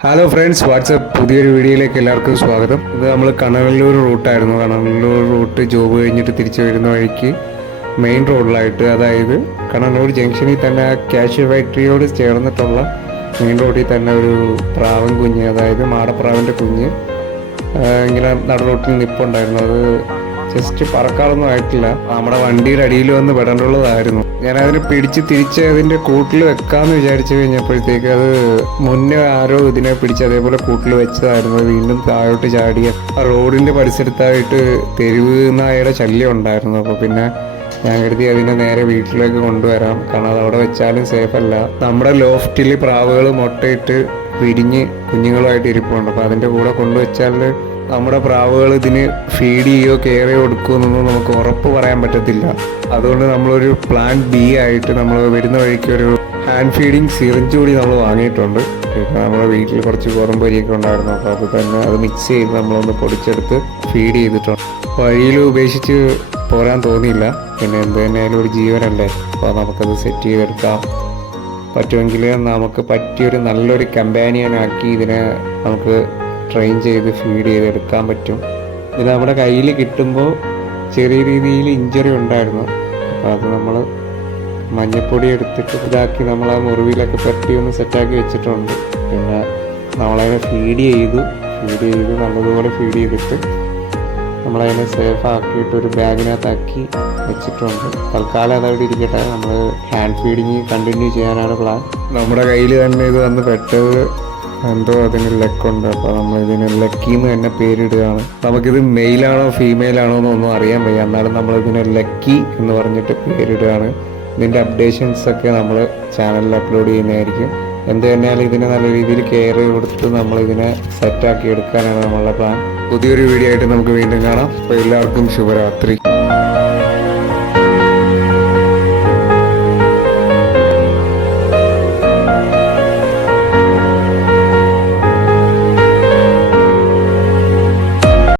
Hello friends WhatsApp പുതിയൊരു വീഡിയോയിലേക്ക് എല്ലാവർക്കും സ്വാഗതം. ഇത് നമ്മൾ കണവല്ലൂർ റൂട്ടായിരുന്നു കണവല്ലൂർ റൂട്ട് ജോബ് കഴിഞ്ഞിട്ട് തിരിച്ചു വരുന്ന വഴിക്ക് മെയിൻ റോഡിലായിട്ട് അതായത് കണവല്ലൂർ ജംഗ്ഷനിൽ തന്നെ ആ ക്യാഷ് ഫാക്ടറിയോട് ചേർന്നിട്ടുള്ള മെയിൻ റോഡിൽ തന്നെ ഒരു പ്രാവൻ കുഞ്ഞ് അതായത് മാടപ്രാവിന്റെ കുഞ്ഞ് ഇങ്ങനെ നട റോട്ടിൽ നിപ്പുണ്ടായിരുന്നു. അത് ജസ്റ്റ് പറക്കാറൊന്നും ആയിട്ടില്ല. നമ്മുടെ വണ്ടിയുടെ അടിയിൽ വന്ന് പെടേണ്ടുള്ളതായിരുന്നു ഞാൻ അതിനെ പിടിച്ച് തിരിച്ച് അതിന്റെ കൂട്ടിൽ വെക്കാന്ന് വിചാരിച്ചു കഴിഞ്ഞപ്പോഴത്തേക്ക് അത് മുന്നേ ആരോ ഇതിനെ പിടിച്ച് അതേപോലെ കൂട്ടിൽ വെച്ചതായിരുന്നു. വീണ്ടും താഴോട്ട് ചാടിയ റോഡിന്റെ പരിസരത്തായിട്ട് തെരുവ് നായയുടെ ശല്യം ഉണ്ടായിരുന്നു. അപ്പോൾ പിന്നെ ഞാൻ കരുതി അതിനെ നേരെ വീട്ടിലേക്ക് കൊണ്ടുവരാം. കാരണം അത് അവിടെ വെച്ചാലും സേഫ് അല്ല. നമ്മുടെ ലോഫ്റ്റിൽ പ്രാവുകൾ മുട്ടയിട്ട് വിരിഞ്ഞ് കുഞ്ഞുങ്ങളുമായിട്ട് ഇരിപ്പുണ്ട്. അപ്പോൾ അതിന്റെ കൂടെ കൊണ്ടുവച്ചാൽ നമ്മുടെ പ്രാവുകൾ ഇതിന് ഫീഡ് ചെയ്യോ കെയർ ചെയ്യോ കൊടുക്കുമെന്നൊന്നും നമുക്ക് ഉറപ്പ് പറയാൻ പറ്റത്തില്ല. അതുകൊണ്ട് നമ്മളൊരു പ്ലാൻ ബി ആയിട്ട് നമ്മൾ വരുന്ന വഴിക്ക് ഒരു ഹാൻഡ് ഫീഡിങ് സിറിഞ്ച് കൂടി നമ്മൾ വാങ്ങിയിട്ടുണ്ട്. പിന്നെ നമ്മുടെ വീട്ടിൽ കുറച്ച് ഗോതമ്പരിയൊക്കെ ഉണ്ടായിരുന്നു. അപ്പോൾ അത് തന്നെ അത് മിക്സ് ചെയ്ത് നമ്മളൊന്ന് പൊടിച്ചെടുത്ത് ഫീഡ് ചെയ്തിട്ടുണ്ട്. വഴിയിൽ ഉപേക്ഷിച്ച് പോരാൻ തോന്നിയില്ല. പിന്നെ എന്ത് തന്നെയായാലും ഒരു ജീവനല്ലേ. അപ്പോൾ നമുക്കത് സെറ്റ് ചെയ്തെടുക്കാം. പറ്റുമെങ്കിൽ നമുക്ക് പറ്റിയൊരു നല്ലൊരു കമ്പാനിയനാക്കി ഇതിനെ നമുക്ക് ട്രെയിൻ ചെയ്ത് ഫീഡ് ചെയ്തെടുക്കാൻ പറ്റും. ഇത് നമ്മുടെ കയ്യിൽ കിട്ടുമ്പോൾ ചെറിയ രീതിയിൽ ഇഞ്ചറി ഉണ്ടായിരുന്നു. അപ്പോൾ അത് നമ്മൾ മഞ്ഞപ്പൊടി എടുത്തിട്ട് ഇതാക്കി നമ്മൾ ആ മുറിവിലൊക്കെ പറ്റി ഒന്ന് സെറ്റാക്കി വെച്ചിട്ടുണ്ട്. പിന്നെ നമ്മളതിനെ ഫീഡ് ചെയ്തു. ഫീഡ് ചെയ്ത് നല്ലതുപോലെ ഫീഡ് ചെയ്തിട്ട് നമ്മളതിനെ സേഫ് ആക്കിയിട്ട് ഒരു ബാഗിനകത്താക്കി വെച്ചിട്ടുണ്ട്. തൽക്കാലം അതവിടെ ഇരിക്കട്ടെ. നമ്മൾ ഹാൻഡ് ഫീഡിങ് കണ്ടിന്യൂ ചെയ്യാനാണ് പ്ലാൻ നമ്മുടെ കയ്യിൽ തന്നെ ഇത് വന്ന് പെട്ടത് എന്തോ അതിന് ലെക്കുണ്ട്. അപ്പോൾ നമ്മൾ ഇതിന് ലക്കിന്ന് തന്നെ പേരിടുകയാണ്. നമുക്കിത് മെയിലാണോ ഫീമെയിൽ ആണോ എന്നൊന്നും അറിയാൻ വയ്യ. എന്നാലും നമ്മൾ ഇതിന് ലക്കി എന്ന് പറഞ്ഞിട്ട് പേരിടുകയാണ്. ഇതിന്റെ അപ്ഡേഷൻസ് ഒക്കെ നമ്മൾ ചാനലിൽ അപ്ലോഡ് ചെയ്യുന്നതായിരിക്കും. എന്ത് തന്നെയാലും ഇതിനെ നല്ല രീതിയിൽ കെയർ കൊടുത്തിട്ട് നമ്മൾ ഇതിനെ സെറ്റാക്കി എടുക്കാനാണ് നമ്മളുടെ പ്ലാൻ പുതിയൊരു വീഡിയോ ആയിട്ട് നമുക്ക് വീണ്ടും കാണാം. അപ്പോൾ എല്ലാവർക്കും ശുഭരാത്രി.